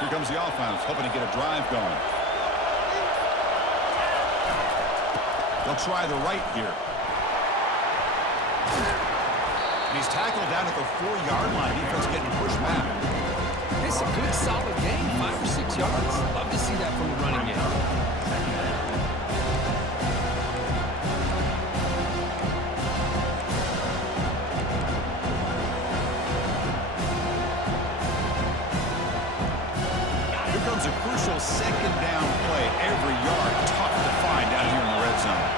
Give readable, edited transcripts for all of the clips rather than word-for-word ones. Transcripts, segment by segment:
Here comes the offense, hoping to get a drive going. They'll try the right here. And he's tackled down at the 4-yard line. Defense getting pushed back. It's a good, solid game, 5 or 6 yards. Love to see that from the running game. Here comes a crucial second down play. Every yard tough to find down here in the red zone.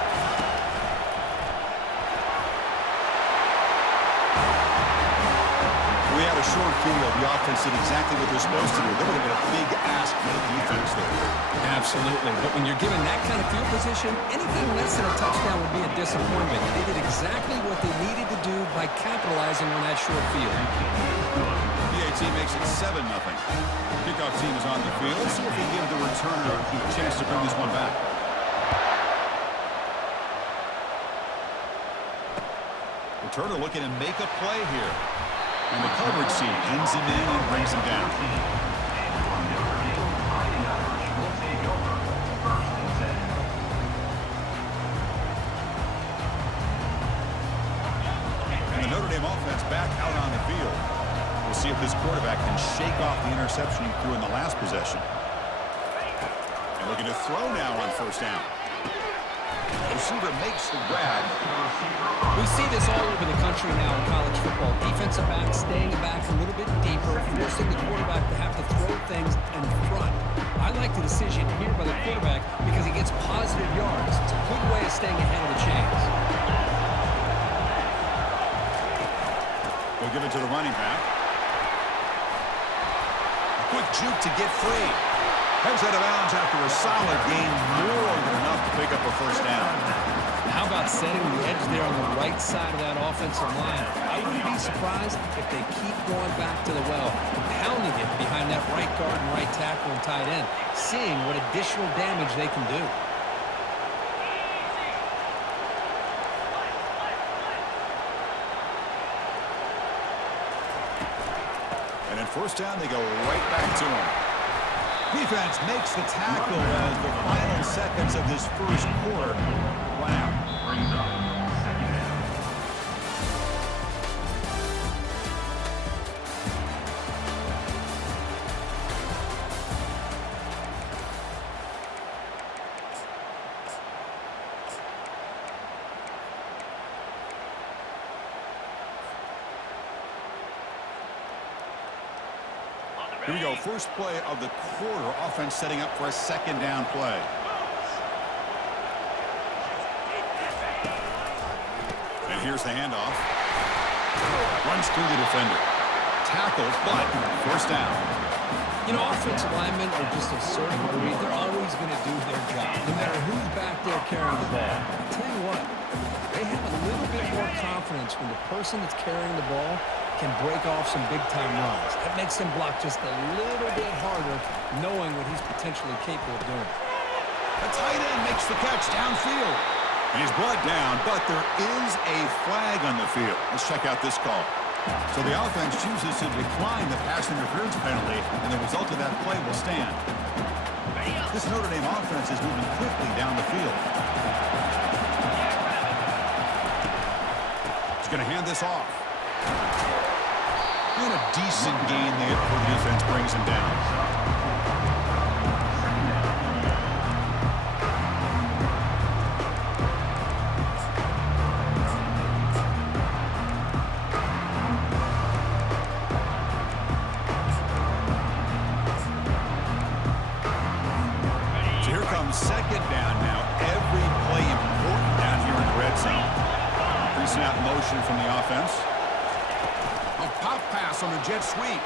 We had a short field. The offense did exactly what they're supposed to do. That would have been a big ask for the defense there. Absolutely. But when you're given that kind of field position, anything less than a touchdown would be a disappointment. They did exactly what they needed to do by capitalizing on that short field. PAT makes it 7-0. Kickoff team is on the field. Let's see if we give the returner a chance to bring this one back. Returner looking to make a play here. And the coverage team ends him in and brings him down. And the Notre Dame offense back out on the field. We'll see if this quarterback can shake off the interception he threw in the last possession. And looking to throw now on first down. The receiver makes the grab. We see this all over the country now in college football. Defensive backs staying back a little bit deeper, forcing the quarterback to have to throw things in front. I like the decision here by the quarterback because he gets positive yards. It's a good way of staying ahead of the chains. We'll give it to the running back. A quick juke to get free. Heads out of bounds after a solid game, more than enough to pick up a first down. How about setting the edge there on the right side of that offensive line? I wouldn't be surprised if they keep going back to the well, pounding it behind that right guard and right tackle and tight end, seeing what additional damage they can do. And in first down, they go right back to him. Defense makes the tackle as the final seconds of this first quarter run out. Here we go, first play of the quarter. Offense setting up for a second down play. And here's the handoff. Runs through the defender. Tackled, but first down. You know, offensive linemen are just a certain breed. They're always going to do their job, no matter who's back there carrying the ball. I'll tell you what, they have a little bit more confidence when the person that's carrying the ball can break off some big-time runs. That makes them block just a little bit harder, knowing what he's potentially capable of doing. The tight end makes the catch downfield. And he's brought down, but there is a flag on the field. Let's check out this call. So the offense chooses to decline the pass interference penalty, and the result of that play will stand. This Notre Dame offense is moving quickly down the field. He's going to hand this off. And a decent gain there for the defense brings him down. So here comes second down now. Every play important down here in the red zone. Pre-snap motion from the offense. Pop pass on the jet sweep.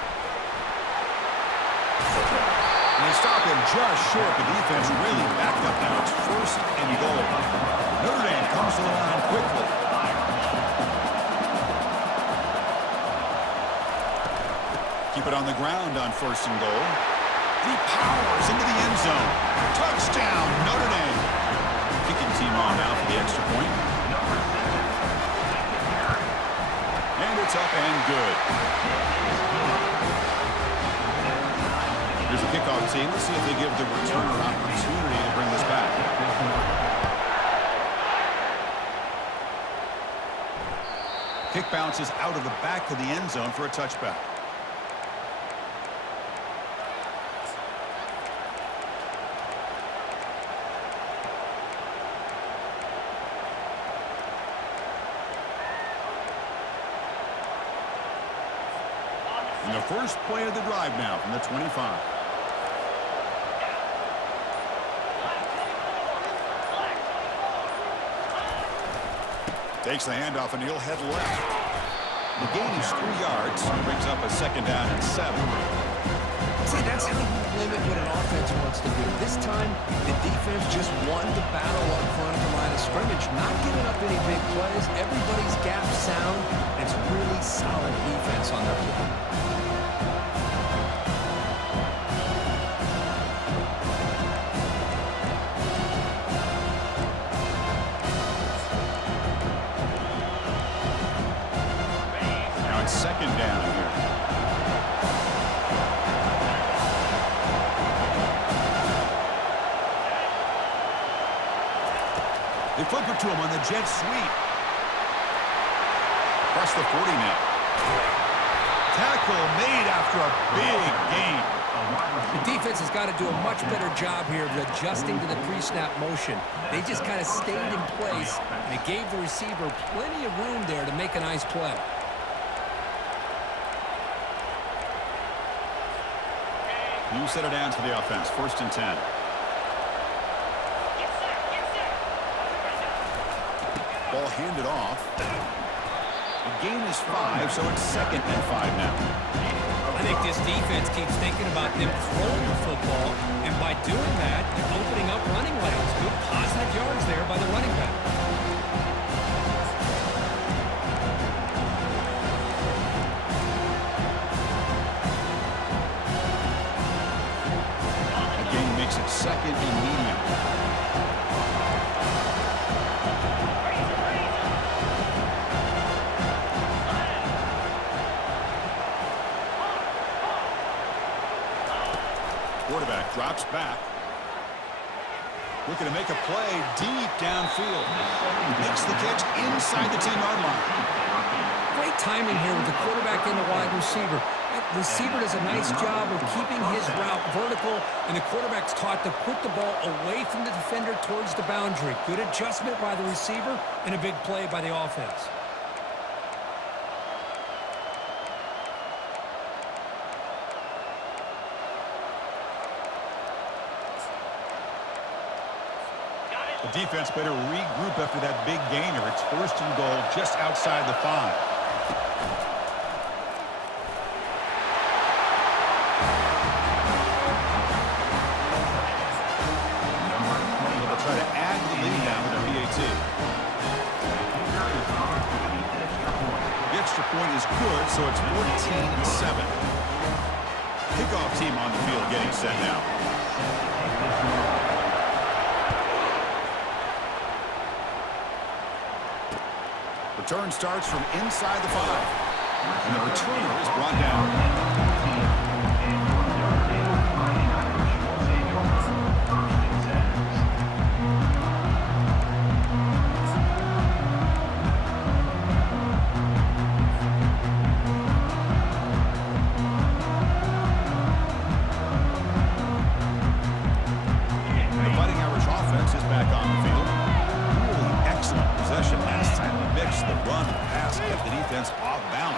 And they stop him just short. The defense really backed up now. It's first and goal. Notre Dame comes to the line quickly. Keep it on the ground on first and goal. He powers into the end zone. Touchdown, Notre Dame. Kicking team on now for the extra point. And it's up and good. Here's the kickoff team. Let's see if they give the returner an opportunity to bring this back. Kick bounces out of the back of the end zone for a touchback. And the first play of the drive now from the 25. Takes the handoff and he'll head left. The gain is 3 yards. Brings up a second down and 7. See, that's how you limit what an offense wants to do. This time, the defense just won the battle up front of the line of scrimmage, not giving up any big plays. Everybody's gap sound. It's really solid defense on their part. Second down here. They flip it to him on the jet sweep. Across the 40 now. Tackle made after a big gain. The defense has got to do a much better job here of adjusting to the pre-snap motion. They just kind of stayed in place, and it gave the receiver plenty of room there to make a nice play. New set of downs for the offense. 1st and 10. Ball handed off. The gain is 5, so it's 2nd and 5 now. I think this defense keeps thinking about them throwing the football, and by doing that, they're opening up running lanes. Good positive yards there by the running back. Makes it 2nd and medium. Quarterback drops back. Looking to make a play deep downfield. Makes the catch inside the 10-yard line. Great timing here with the quarterback and the wide receiver. The receiver does a nice job of keeping his route vertical, and the quarterback's taught to put the ball away from the defender towards the boundary. Good adjustment by the receiver and a big play by the offense. The defense better regroup after that big gainer. It's 1st and goal just outside the 5. Point is good, so it's 14-7. Kickoff team on the field getting set now. Return starts from inside the 5. And the returner is brought down.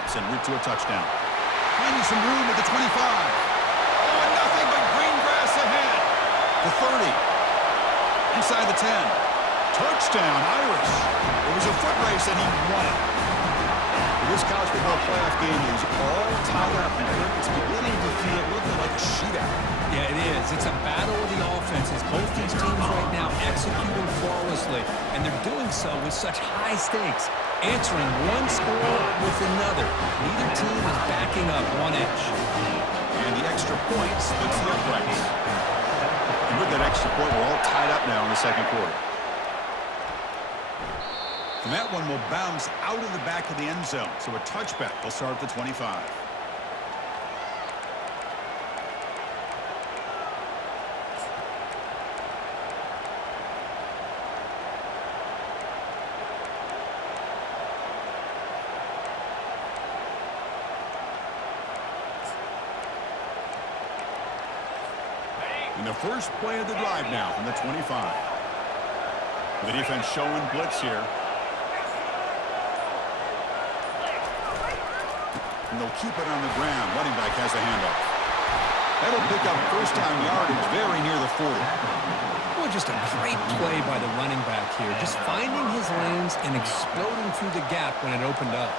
En route to a touchdown. Finding some room at the 25. Oh, and nothing but green grass ahead. The 30. Inside the 10. Touchdown, Irish. It was a foot race, and he won it. This college football playoff game is all tied up, and it's beginning to feel a little bit like a shootout. Yeah, it is. It's a battle of the offenses. Both these teams right now executing flawlessly, and they're doing so with such high stakes, answering one score with another. Neither team is backing up 1 inch. And the extra point splits the uprights. And with that extra point, we're all tied up now in the 2nd quarter. And that one will bounce out of the back of the end zone. So a touchback will start at the 25. And the first play of the drive now from the 25. The defense showing blitz here. And they'll keep it on the ground. Running back has a handoff. That'll pick up first down yardage very near the 40. Well, just a great play by the running back here. Just finding his lanes and exploding through the gap when it opened up.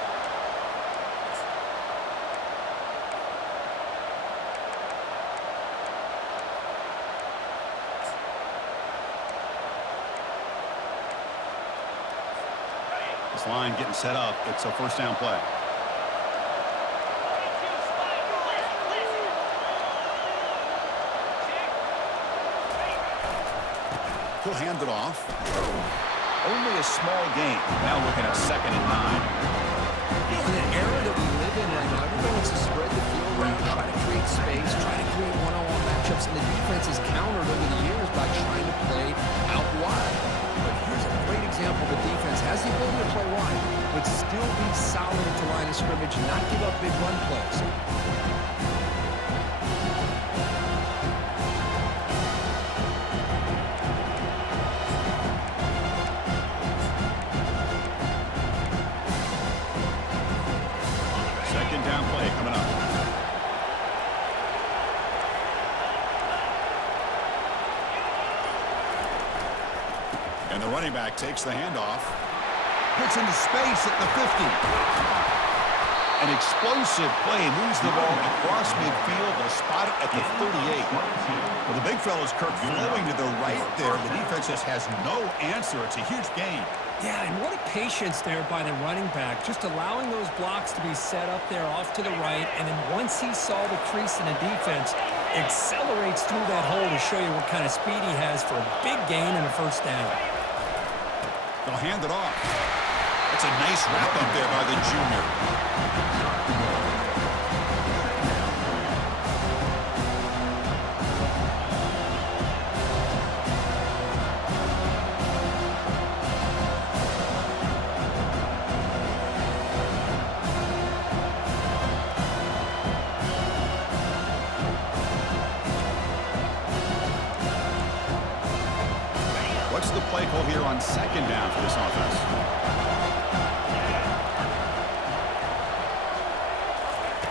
This line getting set up. It's a first down play. He'll hand it off. Only a small gain. Now looking at 2nd and 9. In the era that we live in right now, everybody wants to spread the field around, try to create space, try to create one-on-one matchups, and the defense has countered over the years by trying to play out wide. But here's a great example. The defense has the ability to play wide, but still be solid at the line of scrimmage and not give up big run plays. Second down play coming up. And the running back takes the handoff. Puts into space at the 50. An explosive play moves the ball across midfield. They'll spot it at the 38. Well, the big fella's Kirk flowing to the right there. The defense just has no answer. It's a huge gain. Yeah, and what a patience there by the running back, just allowing those blocks to be set up there off to the right, and then once he saw the crease in the defense, accelerates through that hole to show you what kind of speed he has for a big gain and a first down. They'll hand it off. That's a nice wrap up there by the junior. What's the play call here on 2nd down for this offense?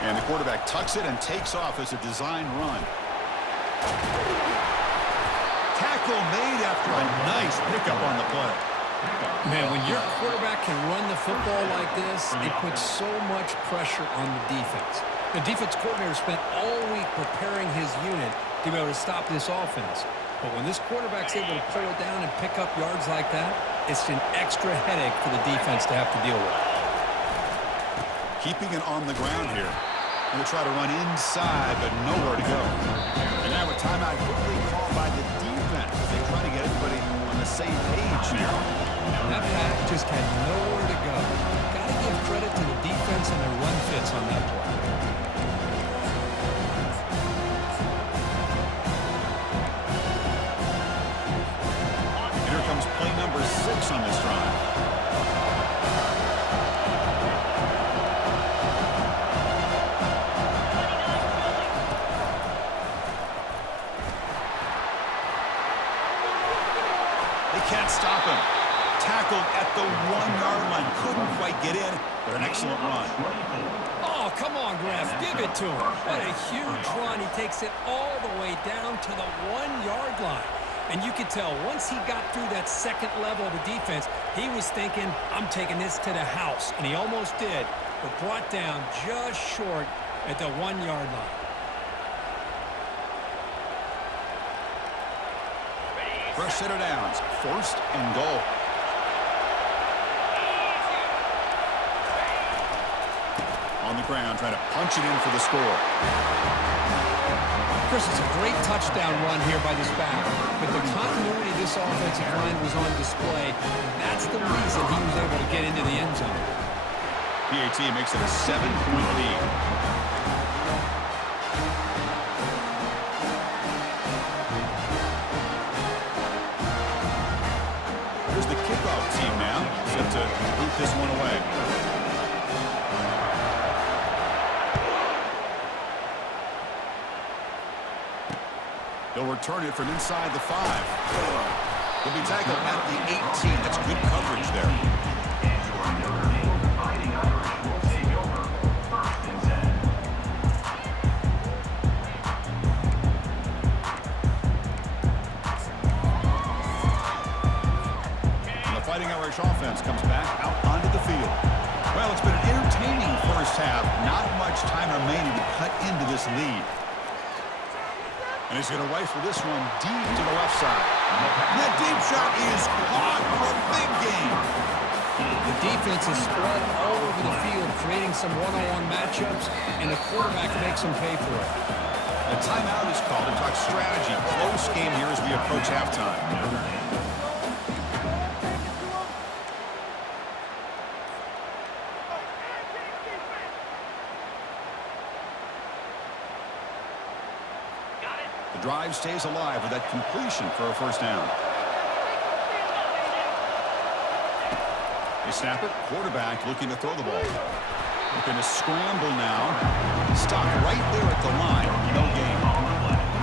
And the quarterback tucks it and takes off as a design run. Tackle made after a nice pickup on the play. Man, when your quarterback can run the football like this, it puts so much pressure on the defense. The defense coordinator spent all week preparing his unit to be able to stop this offense. But when this quarterback's able to pull it down and pick up yards like that, it's an extra headache for the defense to have to deal with. Keeping it on the ground here. Going to try to run inside, but nowhere to go. And now a timeout quickly called by the defense. They try to get everybody on the same page here. That pack just had nowhere to go. Got to give credit to the defense and their run fits on that play. Play number 6 on this drive. They can't stop him. Tackled at the 1-yard line. Couldn't quite get in, but an excellent run. Oh, come on, Graf. Give it to him. What a huge run. He takes it all the way down to the 1-yard line. And you could tell once he got through that second level of the defense, he was thinking, I'm taking this to the house. And he almost did, but brought down just short at the 1-yard line. Fresh set of downs. 1st and goal. On the ground, trying to punch it in for the score. Chris, it's a great touchdown run here by this back, but the continuity of this offensive line was on display. That's the reason he was able to get into the end zone. PAT makes it a 7-point lead. Here's the kickoff team now, set to boot this one away. He'll return it from inside the 5. He'll be tackled at the 18. That's good coverage there. And the Fighting Irish offense comes back out onto the field. Well, it's been an entertaining first half. Not much time remaining to cut into this lead. And he's going to rifle this one deep to the left side. That deep shot is caught for a big gain. The defense is spread all over the field, creating some one-on-one matchups, and the quarterback makes them pay for it. A timeout is called to talk strategy. Close game here as we approach halftime. The drive stays alive with that completion for a first down. They snap it. Quarterback looking to throw the ball. Looking to scramble now. Stop right there at the line. No gain.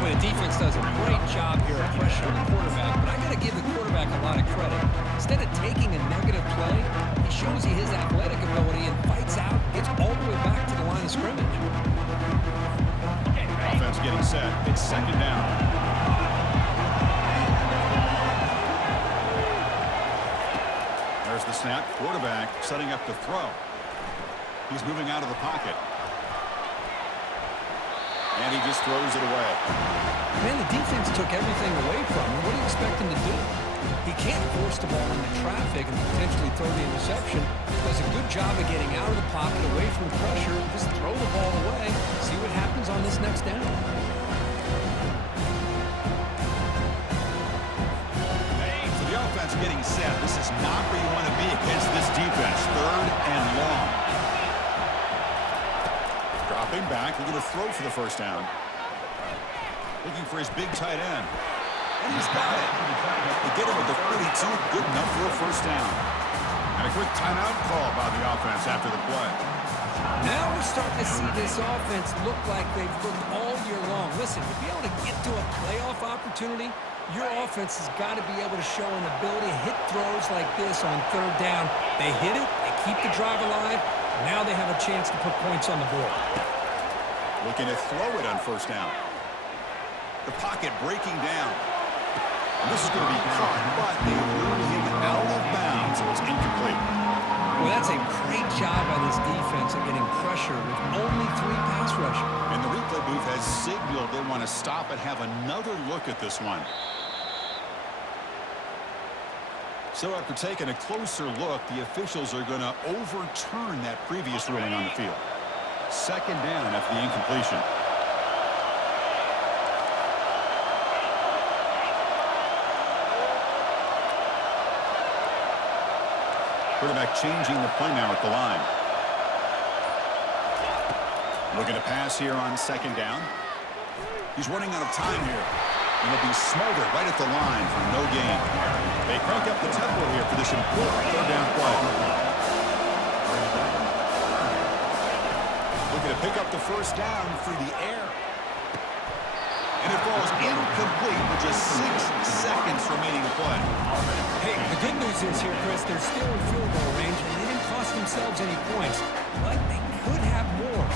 Well, the defense does a great job here of pressuring the quarterback, but I got to give the quarterback a lot of credit. Instead of taking a negative play, he shows you his athletic ability and fights out, gets all the way back to the line of scrimmage. Offense getting set. It's second down. There's the snap. Quarterback setting up to throw. He's moving out of the pocket. And he just throws it away. Man, the defense took everything away from him. What do you expect him to do? He can't force the ball into traffic and potentially throw the interception. Does a good job of getting out of the pocket, away from the pressure, and just throw the ball away. See what happens on this next down. So the offense getting set. This is not where you want to be against this defense. Third and long. Dropping back, looking to throw for the first down. Looking for his big tight end. And he's got it. They get him at the 42. Good enough for a first down. And a quick timeout call by the offense after the play. Now we're starting to see this offense look like they've looked all year long. Listen, to be able to get to a playoff opportunity, your offense has got to be able to show an ability to hit throws like this on third down. They hit it, they keep the drive alive. Now they have a chance to put points on the board. Looking to throw it on first down. The pocket breaking down. And this is going to be caught, but they ruled him out of bounds. It's incomplete. Well, that's a great job by this defense of getting pressure with only 3 pass rushers. And the replay booth has signaled they want to stop and have another look at this one. So after taking a closer look, the officials are going to overturn that previous ruling on the field. Second down after the incompletion. Quarterback changing the play now at the line. Looking to pass here on second down. He's running out of time here. And he'll be smothered right at the line for no gain. They crank up the tempo here for this important third down play. Looking to pick up the first down through the air. And it falls incomplete with just 6 seconds remaining to play. Hey, the good news is here, Chris, they're still in field goal range, and they didn't cost themselves any points. But they could have more.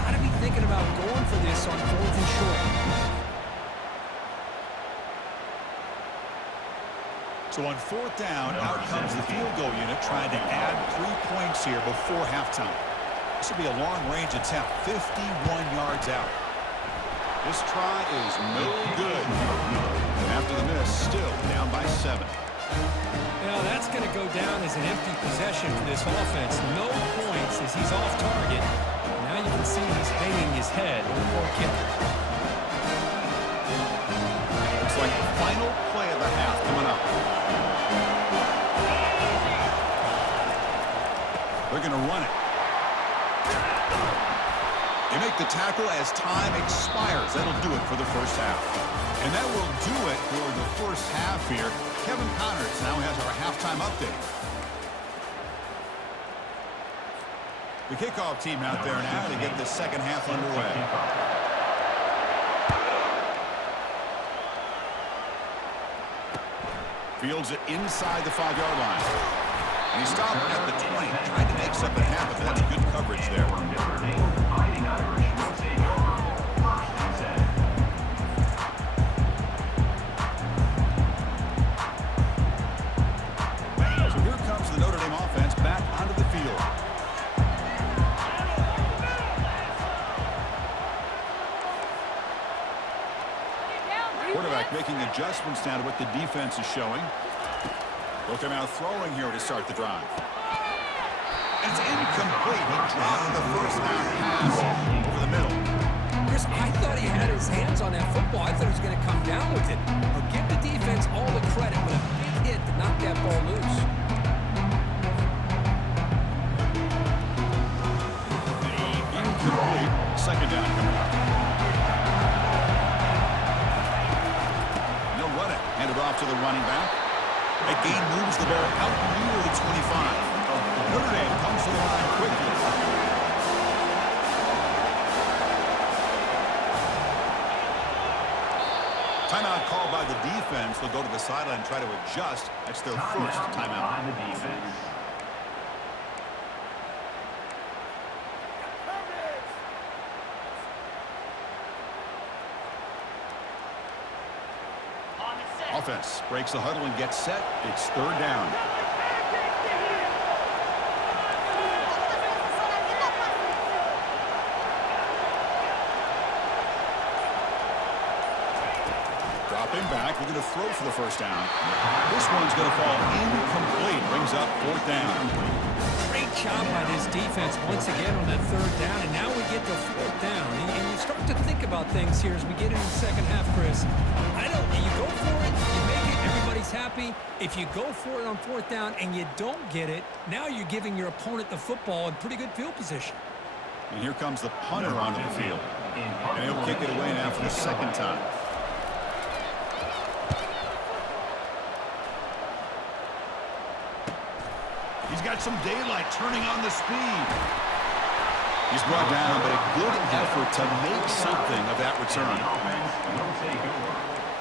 Got to be thinking about going for this on 4th and short. So on 4th down, out comes the field goal unit trying to add 3 points here before halftime. This will be a long-range attempt, 51 yards out. This try is no good. And after the miss, still down by 7. Now that's going to go down as an empty possession for this offense. No points as he's off target. Now you can see he's hanging his head. Poor kicker. Looks like the final play of the half coming up. They're going to run it. They make the tackle as time expires. That'll do it for the first half. And that will do it for the first half here. Kevin Connors now has our halftime update. The kickoff team out there now to get the second half underway. Fields it inside the 5-yard line. And he stopped at the 20, trying to make something happen. But that's good coverage there. So here comes the Notre Dame offense back onto the field. Quarterback making adjustments now to what the defense is showing. They'll come out throwing here to start the drive. It's incomplete. He dropped the first down pass over the middle. Chris, I thought he had his hands on that football. I thought he was going to come down with it. But give the defense all the credit, but a big hit to knock that ball loose. Incomplete. Second down coming up. No running. Handed off to the running back. That gain moves the ball out near the 25. Notre Dame comes to the line quickly. Timeout called by the defense. They'll go to the sideline and try to adjust. That's their first timeout. Offense breaks the huddle and gets set. It's third down. Dropping back. We're going to throw for the first down. This one's going to fall incomplete. Brings up fourth down. Great job by this defense once again on that third down, and now we get to fourth down. And you start to think about things here as we get into the second half, Chris. You go for it, you make it, everybody's happy. If you go for it on fourth down and you don't get it, now you're giving your opponent the football in pretty good field position. And here comes the punter onto the field. And he'll kick it away now for the second time. He's got some daylight turning on the speed. He's brought down, but a good effort to make something of that return.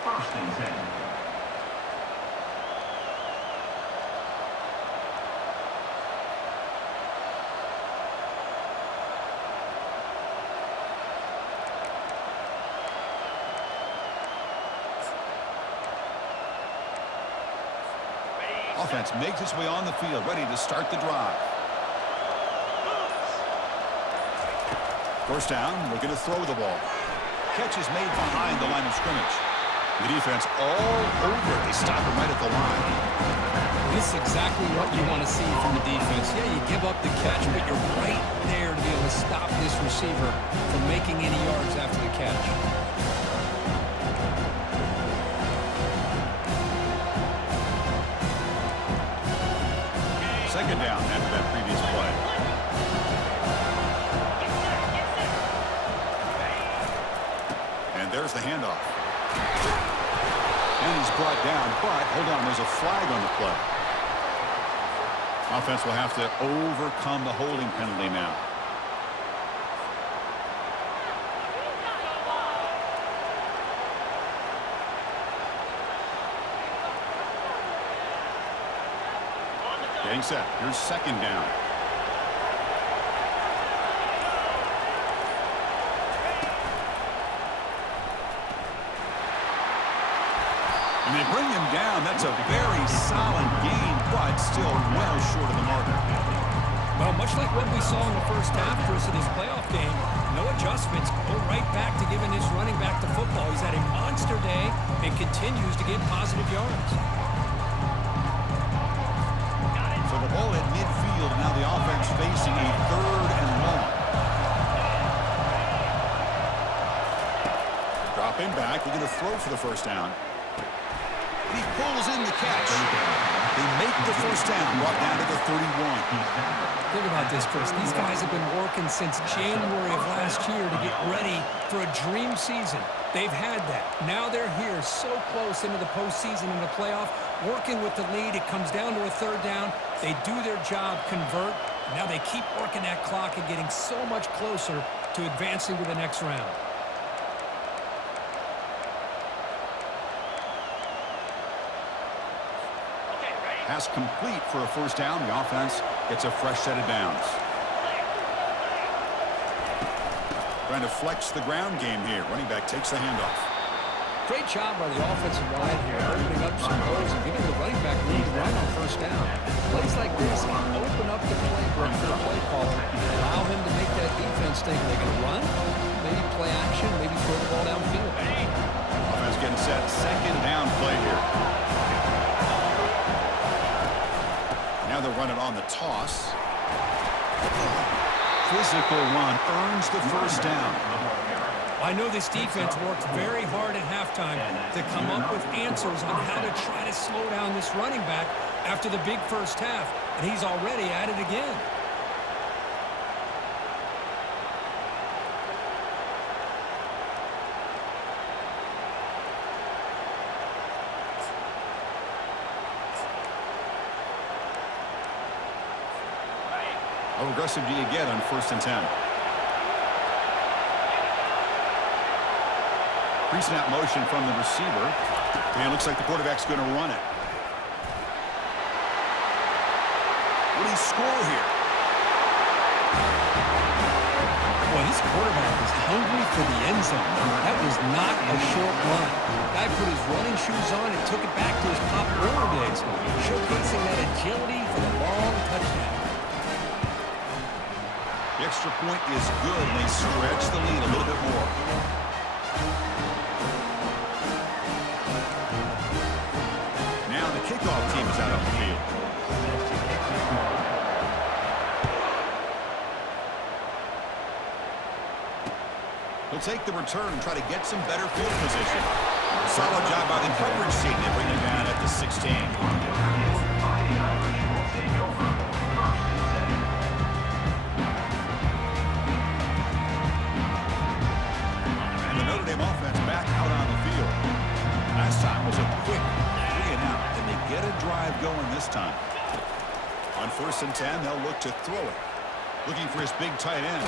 First and 10. Offense makes its way on the field, ready to start the drive. First down, we're going to throw the ball. Catch is made behind the line of scrimmage. The defense all over it. They stop him right at the line. This is exactly what you want to see from the defense. Yeah, you give up the catch, but you're right there to be able to stop this receiver from making any yards after the catch. Second down after that previous play. And there's the handoff. And he's brought down, but hold on, there's a flag on the play. Offense will have to overcome the holding penalty now. Getting set. Here's second down. And they bring him down. That's a very solid gain, but still well short of the marker. Well, much like what we saw in the first half, Chris, of this playoff game, no adjustments. Go right back to giving his running back the football. He's had a monster day and continues to get positive yards. So the ball at midfield, now the offense facing a third and long. Dropping back, we're going to throw for the first down. And he pulls in the catch. They make the first down, brought down to the 31. Think about this, Chris. These guys have been working since January of last year to get ready for a dream season. They've had that. Now they're here so close into the postseason and the playoff, working with the lead. It comes down to a third down. They do their job, convert. Now they keep working that clock and getting so much closer to advancing to the next round. Pass complete for a first down. The offense gets a fresh set of downs. Trying to flex the ground game here. Running back takes the handoff. Great job by the offensive line here, opening up some holes and giving the running back room to run on first down. Plays like this can open up the playbook for the play caller and allow him to make that defense think, are they going to run? Maybe play action, maybe throw the ball downfield. Offense getting set. Second down play here. Now they'll run it on the toss. Physical run earns the first down. I know this defense worked very hard at halftime to come up with answers on how to try to slow down this running back after the big first half, and he's already at it again. How aggressive do you get on 1st and 10? Pre-snap motion from the receiver. And it looks like the quarterback's going to run it. What do you score here? Boy, this quarterback is hungry for the end zone. That was not a short run. Guy put his running shoes on and took it back to his Pop Warner days, showcasing that agility for the long touchdown. The extra point is good, and they stretch the lead a little bit more. Now the kickoff team is out on the field. He'll take the return and try to get some better field position. Solid job by the coverage team. They bring him down at the 16. Offense back out on the field. Last time was a quick 3 and out. Can they get a drive going this time? On 1st and 10, they'll look to throw it. Looking for his big tight end.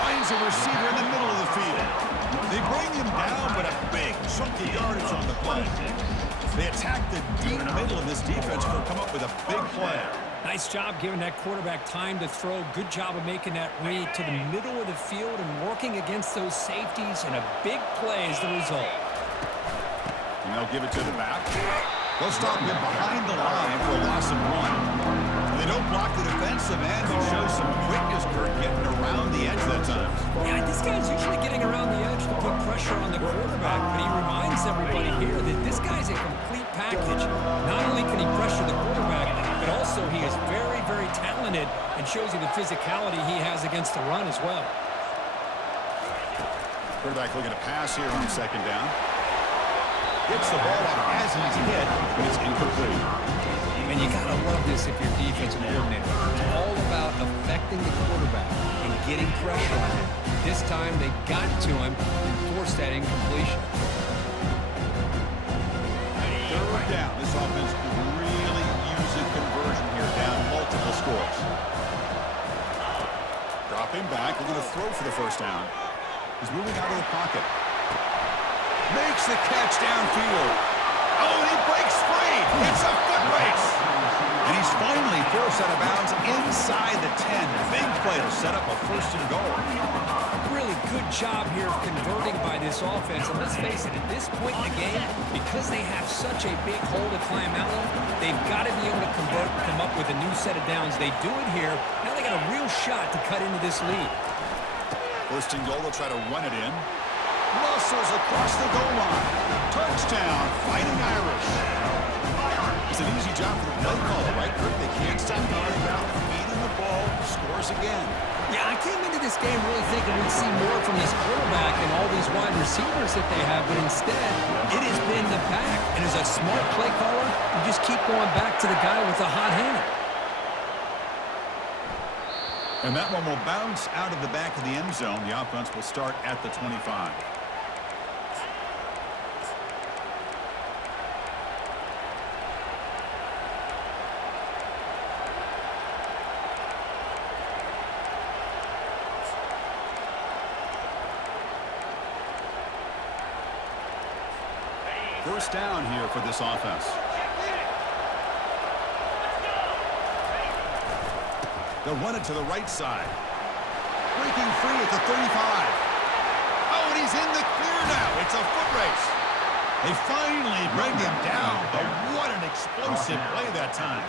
Finds a receiver in the middle of the field. They bring him down, but a big chunky yardage on the play. They attack the deep middle of this defense and come up with a big play. Nice job giving that quarterback time to throw. Good job of making that read to the middle of the field and working against those safeties, and a big play is the result. And they'll give it to the back. They'll stop him behind the line for a loss of 1. They don't block the defensive end. He shows some quickness, Kurt, getting around the edge that time. Yeah, this guy's usually getting around the edge to put pressure on the quarterback, but he reminds everybody here that this guy's a complete package. Not only can he pressure the quarterback, but also he is very, very talented and shows you the physicality he has against the run as well. Quarterback looking to pass here on 2nd down. Gets the ball up as he's hit, but it's incomplete. And you got to love this if you're defensive coordinator. It's all about affecting the quarterback and getting pressure on him. This time they got to him and forced that incompletion. 3rd down. This offense could really use a conversion here, down multiple scores. Dropping back, looking to throw for the 1st down. He's moving out of the pocket. Makes the catch downfield. Oh, and he breaks free. It's a foot race. And he's finally forced out of bounds inside the 10. Big play to set up a 1st and goal. Really good job here of converting by this offense. And let's face it, at this point in the game, because they have such a big hole to climb out of, they've got to be able to convert, come up with a new set of downs. They do it here. Now they got a real shot to cut into this lead. 1st and goal, they'll try to run it in. Muscles across the goal line. Touchdown, Fighting Irish. It's an easy job for the play caller, right, Kurt? They can't stop the running back, feeding the ball, scores again. Yeah, I came into this game really thinking we'd see more from this quarterback and all these wide receivers that they have, but instead, it has been the back. And as a smart play caller, you just keep going back to the guy with the hot hand. And that one will bounce out of the back of the end zone. The offense will start at the 25. First down here for this offense. They'll run it to the right side. Breaking free at the 35. Oh, and he's in the clear now. It's a foot race. They finally bring him down, but what an explosive play that time.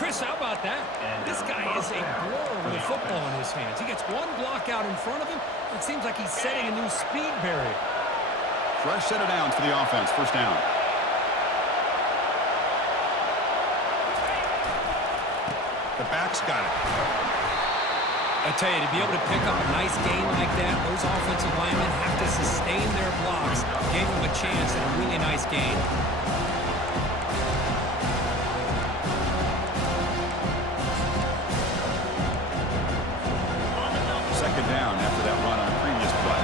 Chris, how about that? This guy is a blower with a football in his hands. He gets one block out in front of him. It seems like he's setting a new speed barrier. Fresh set of downs for the offense. First down. The back's got it. I tell you, to be able to pick up a nice gain like that, those offensive linemen have to sustain their blocks. Gave them a chance at a really nice gain. Second down after that run on the previous play.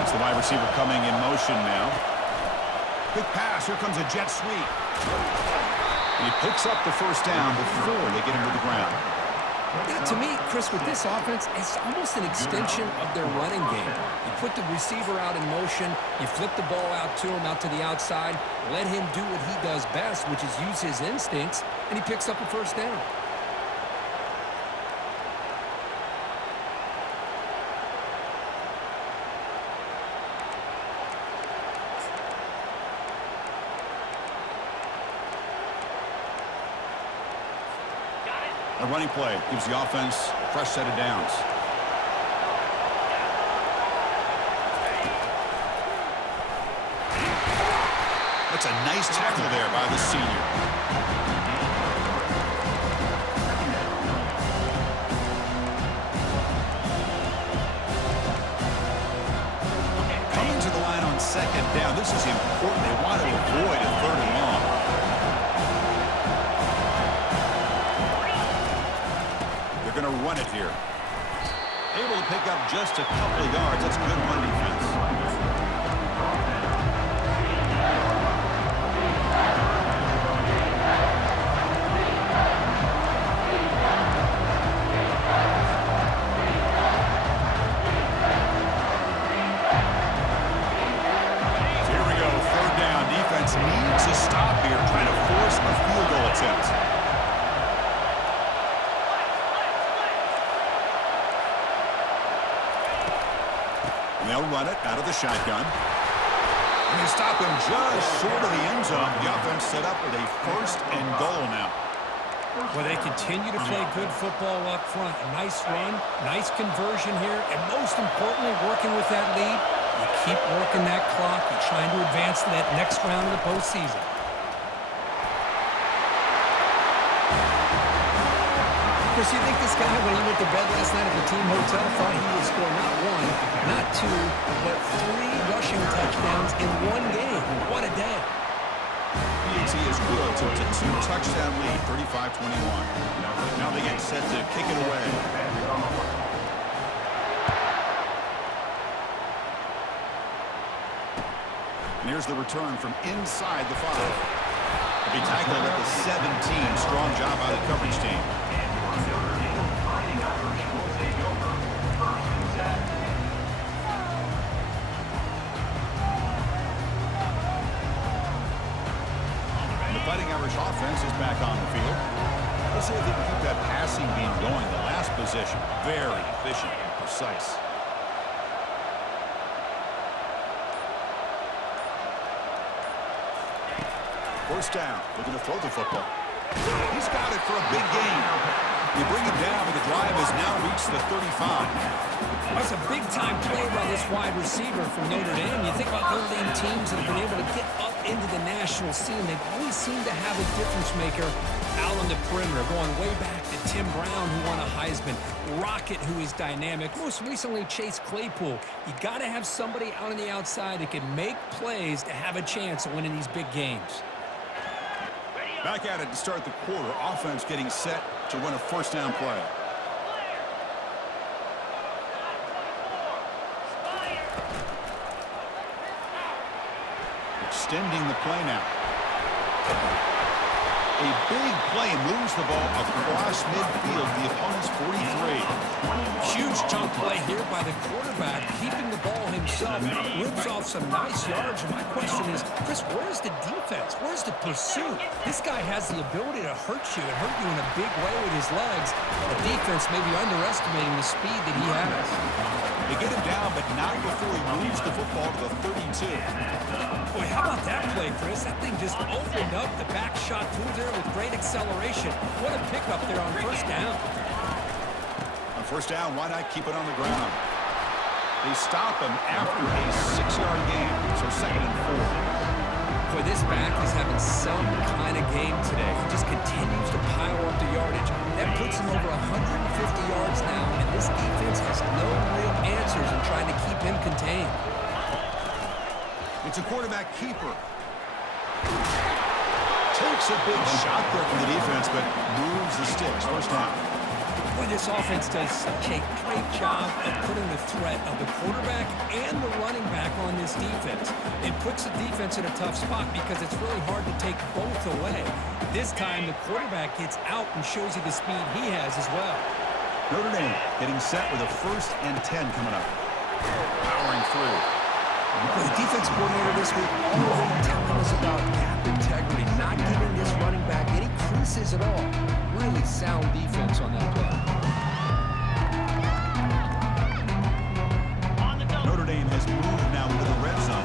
That's the wide receiver coming in motion now. Quick pass. Here comes a jet sweep. And he picks up the first down before they get him to the ground. Yeah, to me, Chris, with this offense, it's almost an extension of their running game. You put the receiver out in motion, you flip the ball out to him, out to the outside, let him do what he does best, which is use his instincts, and he picks up a first down. A running play gives the offense a fresh set of downs. That's a nice tackle there by the senior. Coming to the line on second down. This is important. They want to avoid a third and long. They're going to run it here. Able to pick up just a couple of yards. That's good run defense. So here we go. Third down. Defense needs to stop here, trying to force a field goal attempt. They'll run it out of the shotgun. And they stop him just short of the end zone. The offense set up with a first and goal now. Well, they continue to play good football up front. A nice run, nice conversion here, and most importantly, working with that lead, you keep working that clock. You're trying to advance to that next round of the postseason. Chris, you think this guy, when he went to bed last night at the team hotel, thought he would score not one, not two, but 3 rushing touchdowns in one game? What a day. PAT is good, so it's a 2-touchdown lead, 35-21. Now they get set to kick it away. And here's the return from inside the 5. He'll be tackled at the 17. Strong job by the coverage team. Fighting Irish offense is back on the field. Let's see if they can keep that passing game going. The last possession, very efficient and precise. First down, looking to throw the football. He's got it for a big gain. They bring him down, but the drive has now reached the 35. That's a big-time play by this wide receiver from Notre Dame. You think about Notre Dame teams that have been able to get up into the national scene. They've always seemed to have a difference maker out on the perimeter, going way back to Tim Brown, who won a Heisman, Rocket, who is dynamic, most recently Chase Claypool. You got to have somebody out on the outside that can make plays to have a chance of winning these big games. Back at it to start the quarter. Offense getting set to run a first down play. Extending the play now. A big play moves the ball across midfield, the opponent's 43. Huge chunk play here by the quarterback, keeping the ball himself, rips off some nice yards. And my question is, Chris, where's the defense? Where's the pursuit? This guy has the ability to hurt you and hurt you in a big way with his legs. The defense may be underestimating the speed that he has. They get him down, but not before he moves the football to the 32. Boy, how about that play, Chris? That thing just opened up. The back shot through there with great acceleration. What a pickup there on first down. On first down, why not keep it on the ground? They stop him after a 6-yard gain, so 2nd and 4. Boy, this back is having some kind of game today. He just continues to pile up the yardage. That puts him over 150 yards now, and this defense has no real answers in trying to keep him contained. It's a quarterback keeper. Takes a big shot there from the defense, but moves the sticks. First down. Boy, this offense does such a great job of putting the threat of the quarterback and the running back on this defense. It puts the defense in a tough spot because it's really hard to take both away. This time, the quarterback gets out and shows you the speed he has as well. Notre Dame getting set with a 1st and 10 coming up. Powering through. Well, the defense coordinator this week already telling us about gap integrity, not giving this running back any creases at all. Really sound defense on that play. Notre Dame has moved now into the red zone.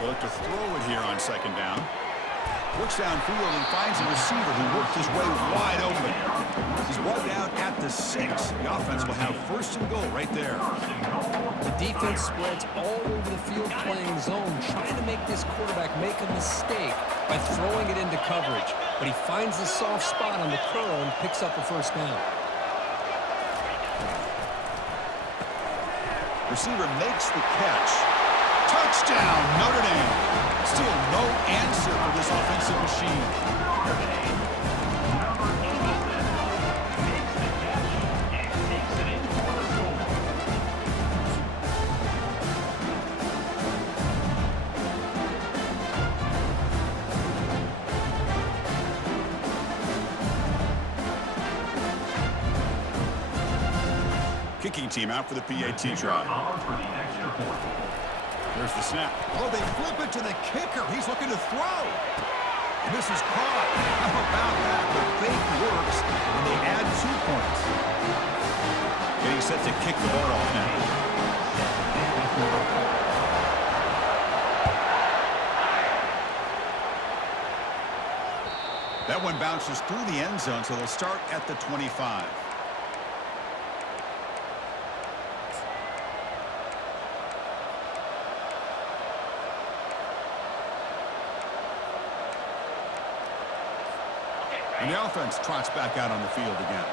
They look to throw it here on 2nd down. Looks downfield and finds a receiver who worked his way wide open. He's brought down at the 6. The offense will have 1st and goal right there. The defense spreads all over the field playing zone, trying to make this quarterback make a mistake by throwing it into coverage. But he finds the soft spot on the curl and picks up a 1st down. Receiver makes the catch. Touchdown, Notre Dame. Still no answer for this offensive machine. Kicking team out for the PAT try. There's the snap. Oh, they flip it to the kicker. He's looking to throw. And this is caught. How about that? The fake works, and they add 2 points. Getting set to kick the ball off now. That one bounces through the end zone, so they'll start at the 25. And the offense trots back out on the field again.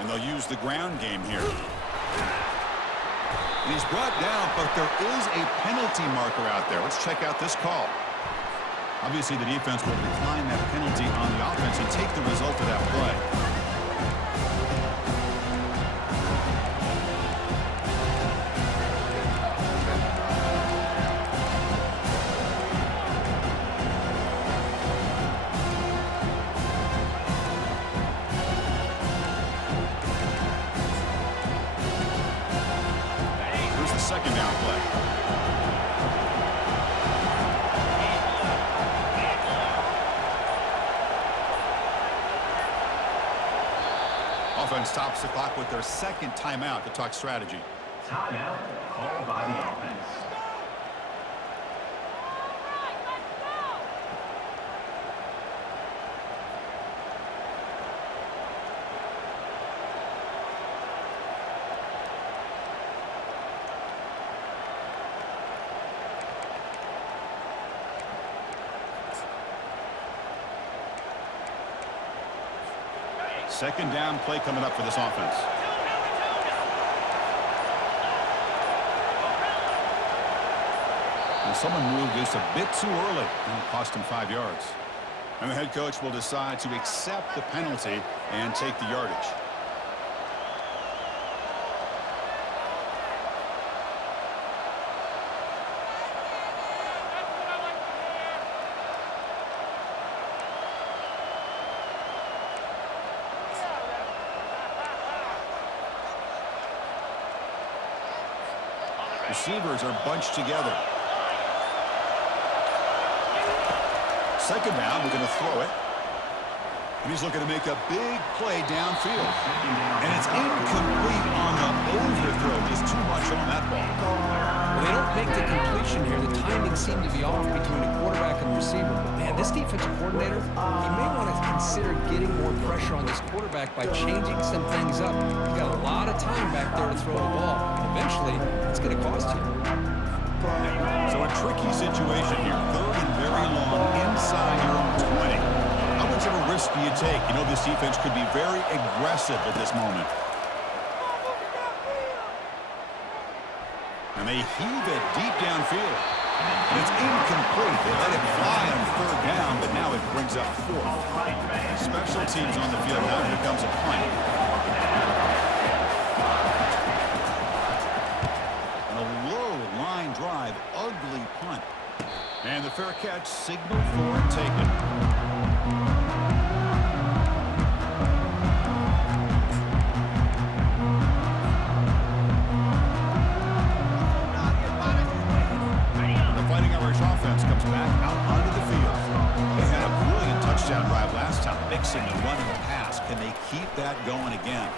And they'll use the ground game here. And he's brought down, but there is a penalty marker out there. Let's check out this call. Obviously, the defense will decline that penalty on the offense and take the result of that play. Second down play. Offense stops the clock with their 2nd timeout to talk strategy. Timeout called by the offense. Second down play coming up for this offense. And someone moved just a bit too early, and it cost him 5 yards. And the head coach will decide to accept the penalty and take the yardage. Receivers are bunched together. Second down, we're going to throw it. And he's looking to make a big play downfield. And it's incomplete on the overthrow. Just too much on that ball. Well, they don't make the completion here. The timing seemed to be off between the quarterback and the receiver. But, man, this defensive coordinator, he may want to consider getting more pressure on this quarterback by changing some things up. You got a lot of time back there to throw the ball. Eventually, it's going to cost you. So a tricky situation here. Third and very long inside your own 20. How much of a risk do you take? You know this defense could be very aggressive at this moment. And they heave it deep downfield. And it's incomplete. They let it fly on third down, but now it brings up fourth. Special teams on the field now. Here comes a punt. Drive, ugly punt. And the fair catch signaled for and taken. The Fighting Irish offense comes back out onto the field. They had a brilliant touchdown drive last time, mixing the run and the pass. Can they keep that going again?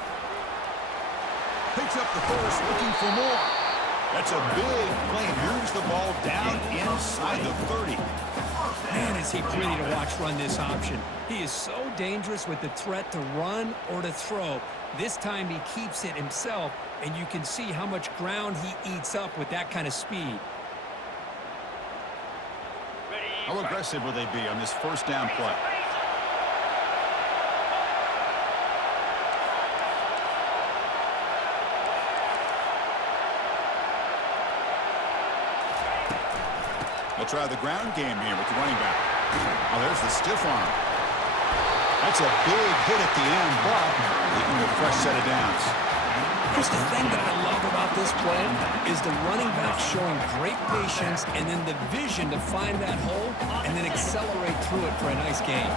Picks up the first, looking for more. That's a big play. Moves the ball down inside the 30. Man, is he pretty to watch run this option. He is so dangerous with the threat to run or to throw. This time he keeps it himself, and you can see how much ground he eats up with that kind of speed. How aggressive will they be on this first down play? They'll try the ground game here with the running back. Oh, there's the stiff arm. That's a big hit at the end, but leaving a fresh set of downs. Here's the thing that I love about this play is the running back showing great patience and then the vision to find that hole and then accelerate through it for a nice gain.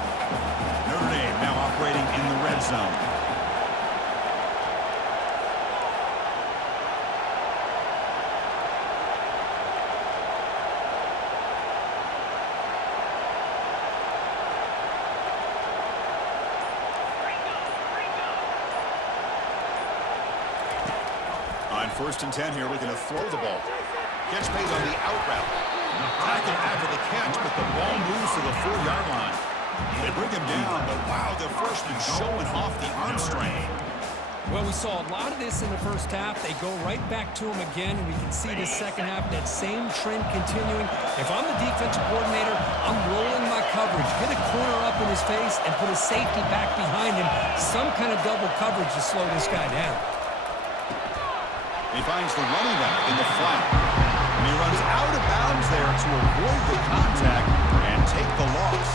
Notre Dame now operating in the red zone. First and 10 here, looking to throw the ball. Catch made on the out route. Tackle after the catch, but the ball moves to the 4-yard line. They bring him down, but wow, the freshman showing off the arm strength. Well, we saw a lot of this in the first half. They go right back to him again, and we can see the second half, that same trend continuing. If I'm the defensive coordinator, I'm rolling my coverage. Get a corner up in his face and put a safety back behind him. Some kind of double coverage to slow this guy down. He finds the running back in the flat. And he runs out of bounds there to avoid the contact and take the loss.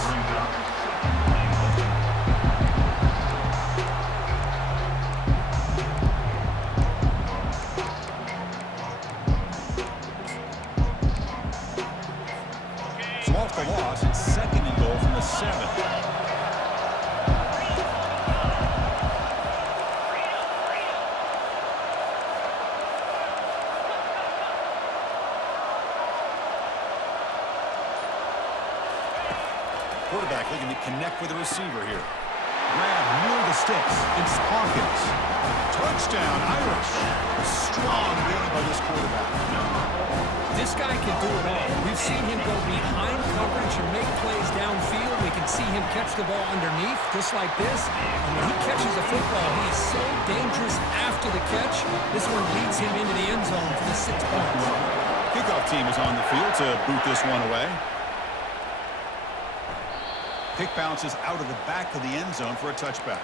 So off the loss, it's second and goal from the 7. Quarterback looking to connect with the receiver here. Grab near the sticks. It's Hawkins. Touchdown, Irish. Strong game by this quarterback. This guy can do it all. We've seen him go behind coverage and make plays downfield. We can see him catch the ball underneath, just like this. And when he catches a football, he is so dangerous after the catch. This one leads him into the end zone for the 6 points. Kickoff team is on the field to boot this one away. Kick bounces out of the back of the end zone for a touchback.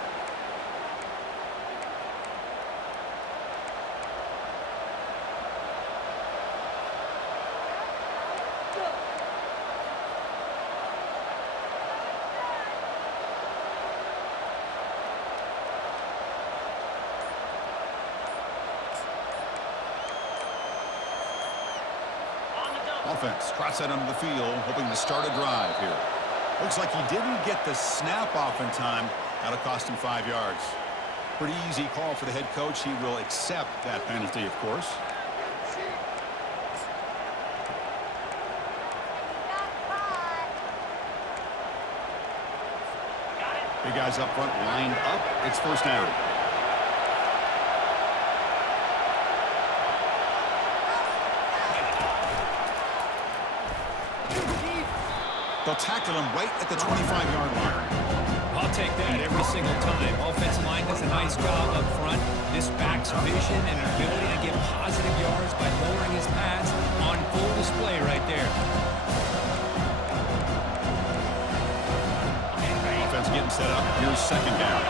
Offense trots out onto the field, hoping to start a drive here. Looks like he didn't get the snap off in time. That'll cost him 5 yards. Pretty easy call for the head coach. He will accept that penalty, of course. Big guys up front lined up. It's first down. They'll tackle him right at the 25-yard line. I'll take that every single time. Offensive line does a nice job up front. This back's vision and ability to get positive yards by lowering his pads on full display right there. Offense getting set up. Here's second down.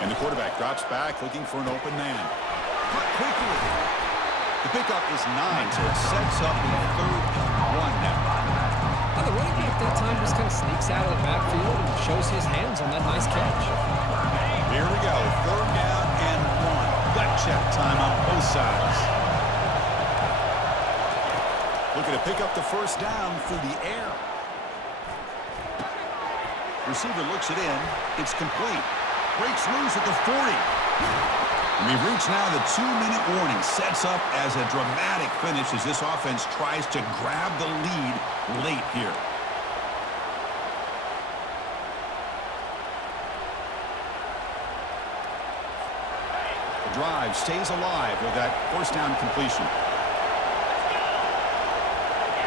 And the quarterback drops back looking for an open man. Cut quickly. The pickup is 9, so it sets up a 3rd and 1 now. Well, the running back that time just kind of sneaks out of the backfield and shows his hands on that nice catch. Here we go. 3rd down and 1. Gut check time on both sides. Looking to pick up the first down through the air. Receiver looks it in. It's complete. Breaks loose at the 40. And we've reached now the 2-minute warning. Sets up as a dramatic finish as this offense tries to grab the lead late here. The drive stays alive with that first down completion.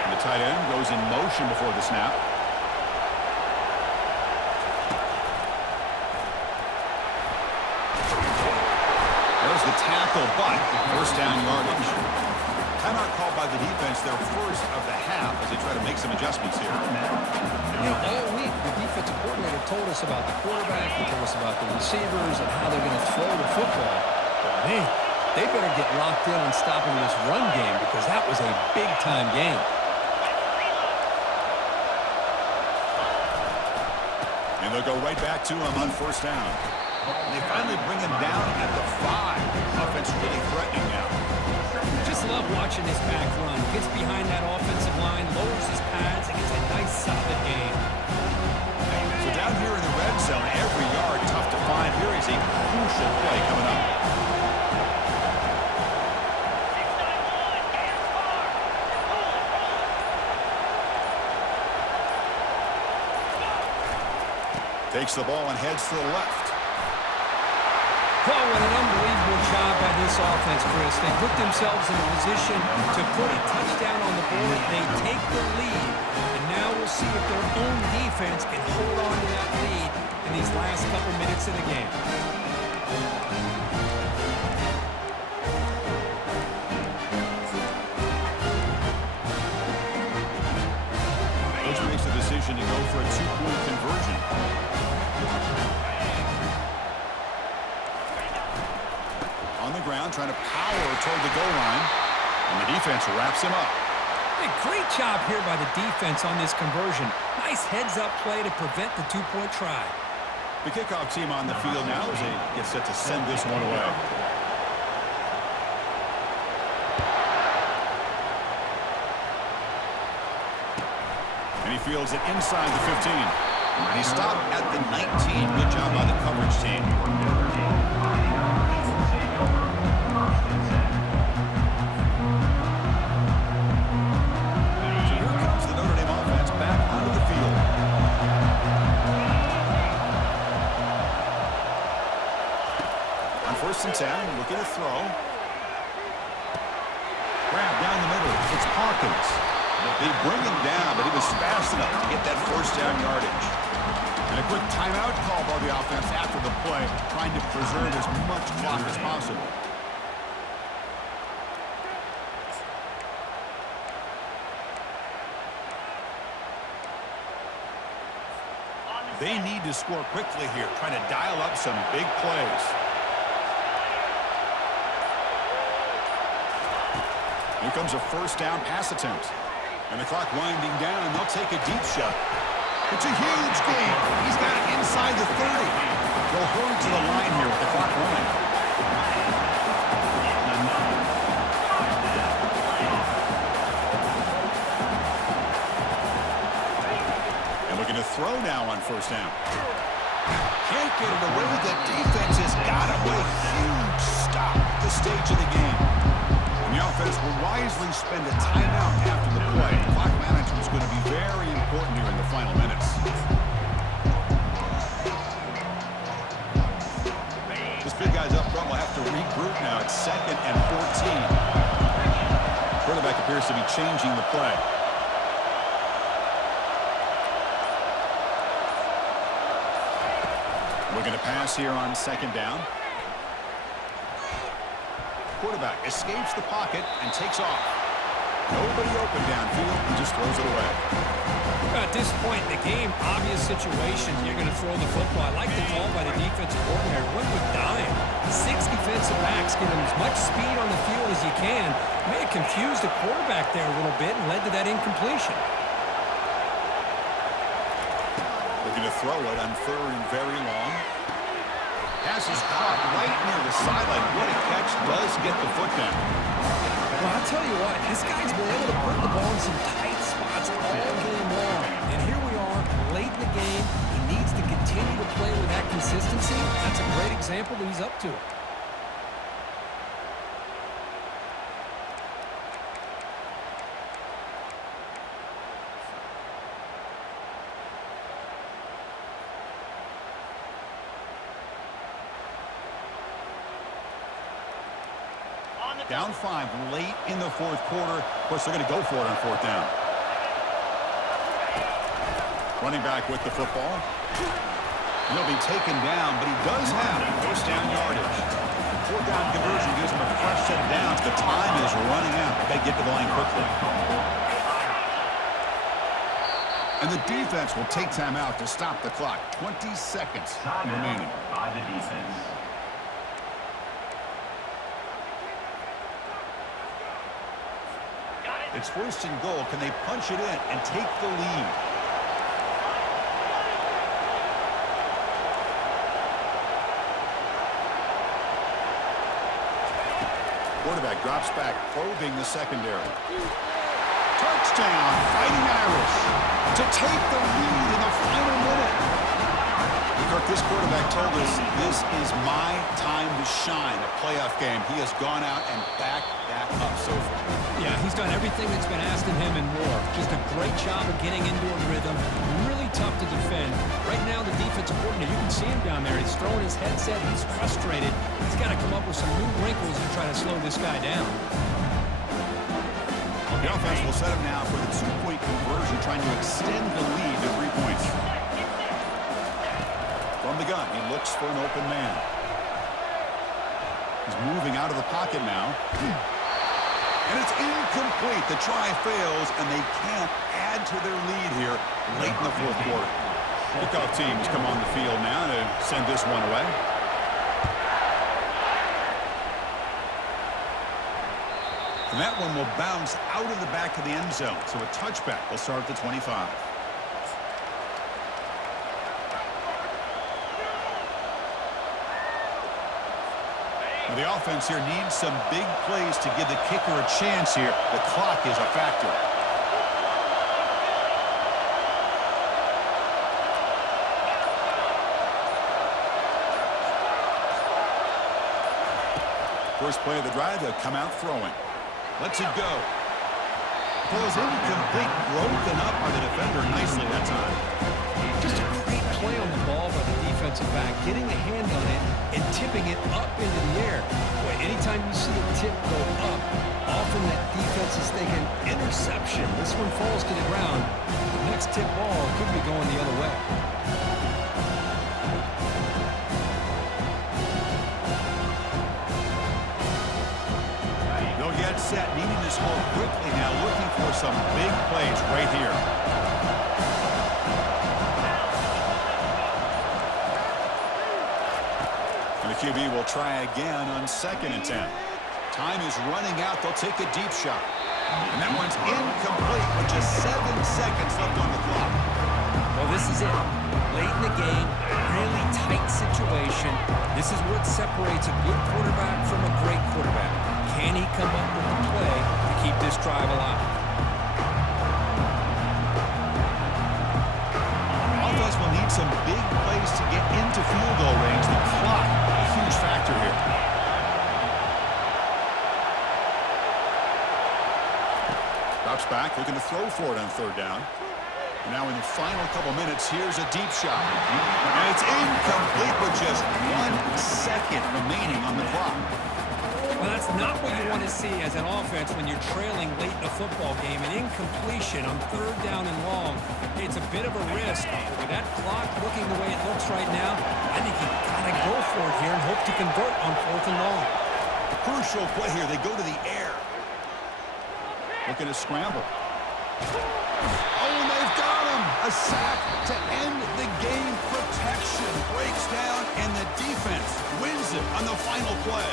And the tight end goes in motion before the snap. There's the tackle, but first down yardage. Timeout called by the defense, their first of the half, as they try to make some adjustments here. You know, all week, the defensive coordinator told us about the quarterback, he told us about the receivers and how they're going to throw the football. But, man, they better get locked in on stopping this run game because that was a big-time game. And they'll go right back to him on first down. And they finally bring him down at the 5. Offense really threatening now. Just love watching this back run. Gets behind that offensive line, lowers his pads, and gets a nice solid gain. So down here in the red zone, every yard tough to find. Here is a crucial play coming up. Takes the ball and heads to the left. Oh, what an unbelievable job by this offense, Chris. They put themselves in a position to put a touchdown on the board. They take the lead, and now we'll see if their own defense can hold on to that lead in these last couple minutes of the game. Coach makes the decision to go for a 2-point conversion. On the ground, trying to power toward the goal line. And the defense wraps him up. Hey, great job here by the defense on this conversion. Nice heads-up play to prevent the 2-point try. The kickoff team on the field now as they get set to send this one away. And he fields it inside the 15. And he stopped at the 19. Good job by the coverage team. First and 10, looking to throw. Grab down the middle. It's Hawkins. They bring him down, but he was fast enough to get that first down yardage. And a quick timeout call by the offense after the play, trying to preserve as much clock as possible. They need to score quickly here, trying to dial up some big plays. Here comes a first down pass attempt. And the clock winding down. They'll take a deep shot. It's a huge gain. He's got it inside the 30. They'll hurry to the line here with the clock running. on first down. Can't get it away. The defense has got away. Huge stop at the stage of the game. And the offense will wisely spend a timeout after the play. Clock management is going to be very important here in the final minutes. This big guy's up front will have to regroup now. It's 2nd and 14. Quarterback appears to be changing the play. We're going to pass here on 2nd down. Quarterback escapes the pocket and takes off. Nobody open downfield and just throws it away. At this point in the game, obvious situation, you're going to throw the football. I like the call by the defensive coordinator. Went with dime. 6 defensive backs, get them as much speed on the field as you can. May have confused the quarterback there a little bit and led to that incompletion. Looking to throw it on 3rd and very long. Pass is caught right near the sideline. What a catch. Does get the foot down. Well, I'll tell you what, this guy's been able to put the ball in some tight spots all game long. And here we are, late in the game. He needs to continue to play with that consistency. That's a great example that he's up to it. Down 5 late in the 4th quarter. Of course, they're going to go for it on 4th down. Running back with the football. He'll be taken down, but he does have first down yardage. 4th down conversion gives him a fresh set of downs, but time is running out. They get to the line quickly. And the defense will take time out to stop the clock. 20 seconds remaining. By the defense. It's 1st and goal. Can they punch it in and take the lead? Quarterback drops back, probing the secondary. Touchdown, Fighting Irish to take the lead in the final minute. Kirk, this quarterback told us this is my time to shine, a playoff game. He has gone out and backed that up so far. Yeah, he's done everything that's been asked of him and more. Just a great job of getting into a rhythm. Really tough to defend. Right now, the defensive coordinator, you can see him down there. He's throwing his headset. He's frustrated. He's got to come up with some new wrinkles to try to slow this guy down. The offense will set him now for the 2-point conversion, trying to extend the lead to 3 points. From the gun, he looks for an open man. He's moving out of the pocket now. And it's incomplete. The try fails, and they can't add to their lead here late in the 4th quarter. Kickoff team has come on the field now to send this one away. And that one will bounce out of the back of the end zone. So a touchback will start at the 25. Well, the offense here needs some big plays to give the kicker a chance here. The clock is a factor. First play of the drive, they'll come out throwing. Lets it go. Throws incomplete, broken up by the defender nicely that time. Just a great play on the ball by the defensive back, getting a hand on it and tipping it up into the air. Boy, anytime you see a tip go up, often that defense is thinking interception. This one falls to the ground. The next tip ball could be going the other way. They'll get set, needing to score quickly now, looking for some big plays right here. And the QB will try again on 2nd and 10. Time is running out. They'll take a deep shot. And that one's incomplete with just 7 seconds left on the clock. Well, this is it. Late in the game, really tight situation. This is what separates a good quarterback from a great quarterback. Can he come up with the play to keep this drive alive? Offense will need some big plays to get into field goal range. The clock, a huge factor here. Drops back, looking to throw for it on third down. Now in the final couple minutes, here's a deep shot. And it's incomplete with just 1 second remaining on the clock. Well, that's not what you want to see as an offense when you're trailing late in a football game. An incompletion on third down and long, it's a bit of a risk. With that clock looking the way it looks right now, I think you've got to go for it here and hope to convert on fourth and long. A crucial play here. They go to the air. Looking to scramble. Oh, and they've got him. A sack to end the game. Protection breaks down, and the defense wins it on the final play.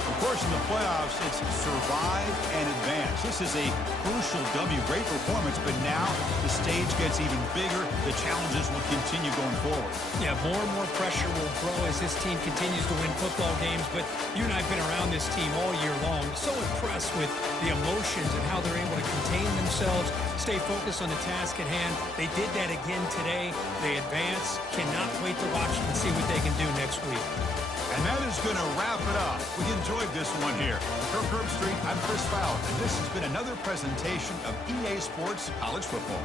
Of course, in the playoffs, it's survive and advance. This is a crucial W. Great performance, but now the stage gets even bigger. The challenges will continue going forward. Yeah, more and more pressure will grow as this team continues to win football games, but you and I have been around this team all year long. So impressed with the emotions and how they're able to contain themselves, stay focused on the task at hand. They did that again today. They advance. Cannot wait to watch and see what they can do next week. And that is going to wrap it up. We enjoyed this one here. For Curb Street, I'm Chris Fowler, and this has been another presentation of EA Sports College Football.